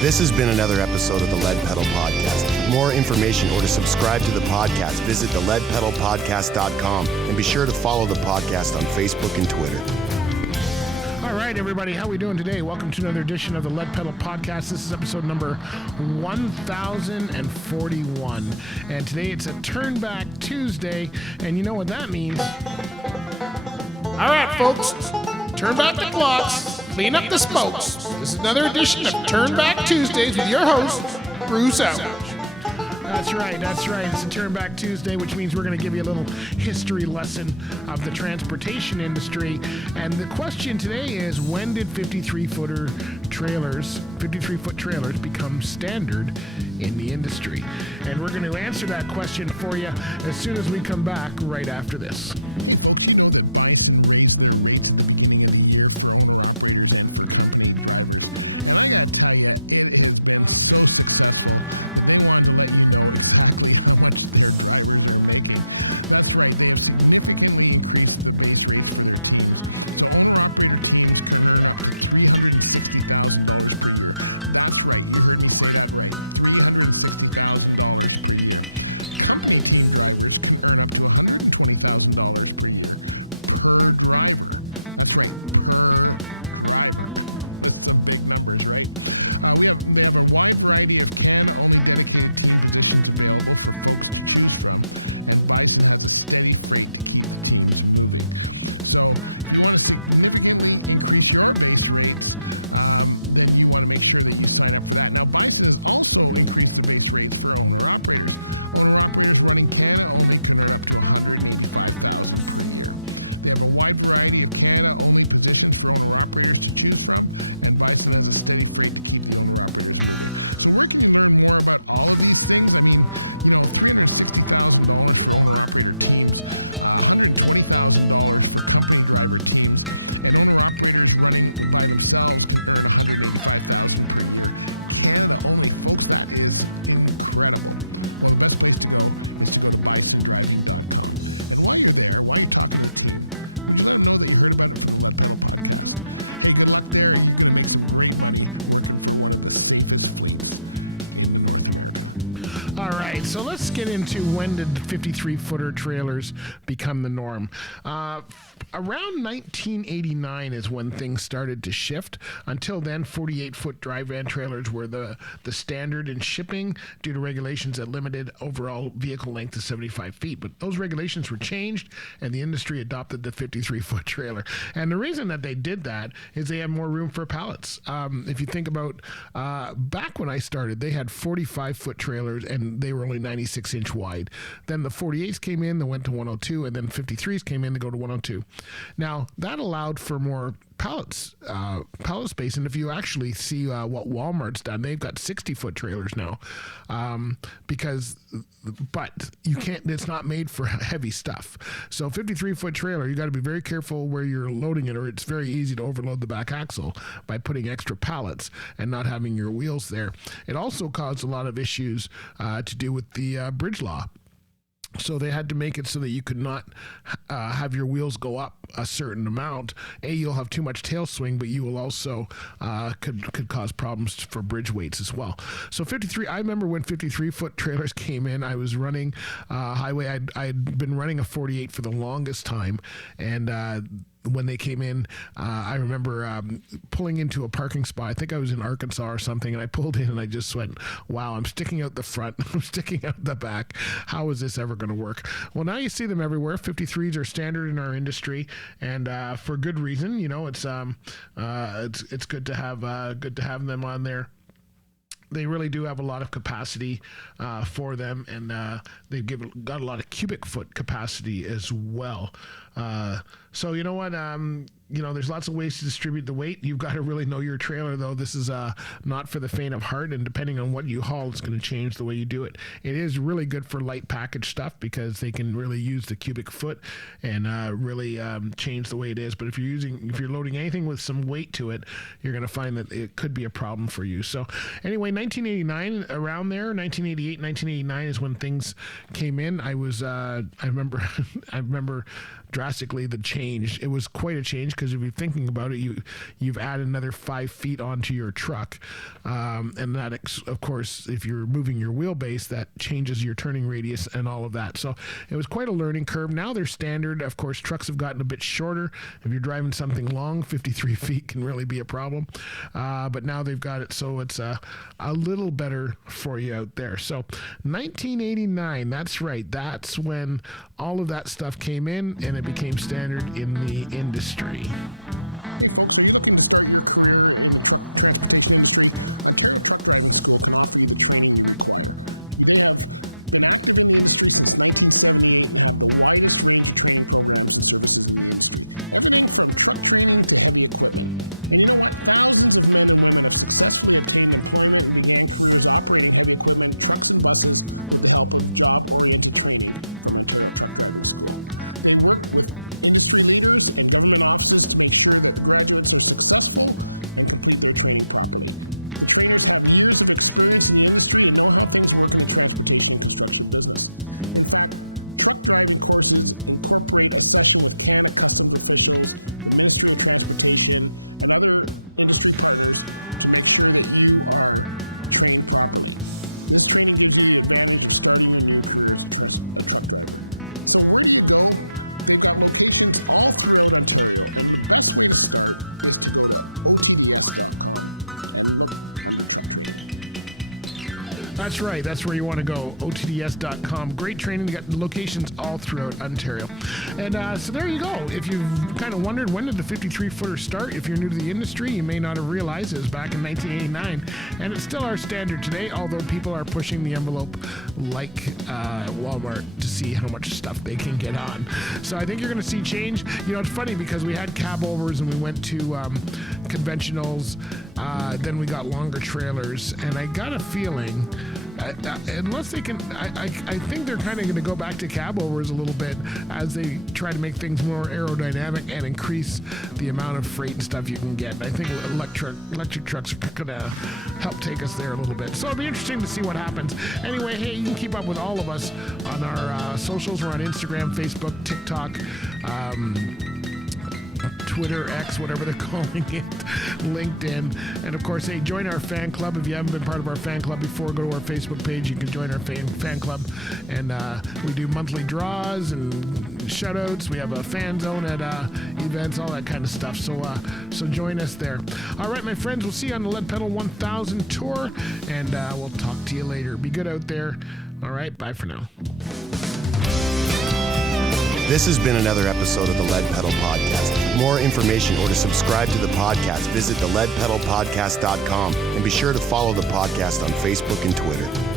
This has been another episode of the Lead Pedal Podcast. For more information or to subscribe to the podcast, visit theleadpedalpodcast.com and be sure to follow the podcast on Facebook and Twitter. All right, everybody, how we doing today? Welcome to another edition of the Lead Pedal Podcast. This is episode number 1041, and today it's a Turnback Tuesday, and you know what that means. All right, folks, turn back the clocks, clean up the spokes. This is another edition of Turnback Tuesdays with your host, Bruce Outridge. That's right. It's a Turnback Tuesday, which means we're going to give you a little history lesson of the transportation industry. And the question today is, when did 53-foot trailers become standard in the industry? And we're going to answer that question for you as soon as we come back right after this. All right, so let's get into when did 53-footer trailers become the norm. Around 1989 is when things started to shift. Until then, 48-foot dry van trailers were the standard in shipping due to regulations that limited overall vehicle length to 75 feet. But those regulations were changed, and the industry adopted the 53-foot trailer. And the reason that they did that is they had more room for pallets. If you think about back when I started, they had 45-foot trailers, and they were only 96-inch wide. Then the 48s came in, they went to 102, and then 53s came in to go to 102. Now, that allowed for more pallet space, and if you actually see what Walmart's done, they've got 60-foot trailers now, but you can't, it's not made for heavy stuff. So 53-foot trailer, you got to be very careful where you're loading it, or it's very easy to overload the back axle by putting extra pallets and not having your wheels there. It also caused a lot of issues to do with the bridge law. So they had to make it so that you could not have your wheels go up a certain amount. You'll have too much tail swing, but you will also could cause problems for bridge weights as well. So 53, I remember when 53-foot trailers came in, I was running highway. I'd been running a 48 for the longest time, and when they came in, I remember pulling into a parking spot. I think I was in Arkansas or something, and I pulled in and I just went, wow, I'm sticking out the front, I'm sticking out the back. How is this ever going to work? Well, now you see them everywhere. 53s are standard in our industry, and for good reason. You know, it's good to have them on there. They really do have a lot of capacity for them, and they've got a lot of cubic foot capacity as well. So you know what? There's lots of ways to distribute the weight. You've got to really know your trailer, though. This is not for the faint of heart, and depending on what you haul, it's going to change the way you do it. It is really good for light package stuff because they can really use the cubic foot and really change the way it is. But if you're loading anything with some weight to it, you're going to find that it could be a problem for you. So anyway, 1989, around there, 1988, 1989 is when things came in. I remember drastically the change. It was quite a change because if you're thinking about it, you've added another 5 feet onto your truck, and that of course, if you're moving your wheelbase, that changes your turning radius and all of that. So it was quite a learning curve. Now they're standard. Of course, trucks have gotten a bit shorter. If you're driving something long, 53 feet can really be a problem. But now they've got it so it's a little better for you out there. So 1989, that's right. That's when all of that stuff came in and it became standard in the industry. That's right. That's where you want to go. OTDS.com. Great training. They got locations all throughout Ontario. And so there you go. If you've kind of wondered when did the 53-footer start, if you're new to the industry, you may not have realized it was back in 1989. And it's still our standard today, although people are pushing the envelope like Walmart to see how much stuff they can get on. So I think you're going to see change. You know, it's funny because we had cab overs and we went to conventionals. Then we got longer trailers. And I got a feeling... unless they can, I think they're kind of going to go back to cab overs a little bit as they try to make things more aerodynamic and increase the amount of freight and stuff you can get. I think electric trucks are going to help take us there a little bit. So it'll be interesting to see what happens. Anyway, hey, you can keep up with all of us on our socials. We're on Instagram, Facebook, TikTok, Twitter, X, whatever they're calling it, LinkedIn. And of course, hey, join our fan club. If you haven't been part of our fan club before, go to our Facebook page. You can join our fan club. And we do monthly draws and shout outs. We have a fan zone at events, all that kind of stuff. So join us there. All right, my friends, we'll see you on the Lead Pedal 1000 tour. And we'll talk to you later. Be good out there. All right, bye for now. This has been another episode of the Lead Pedal Podcast. For more information or to subscribe to the podcast, visit theleadpedalpodcast.com and be sure to follow the podcast on Facebook and Twitter.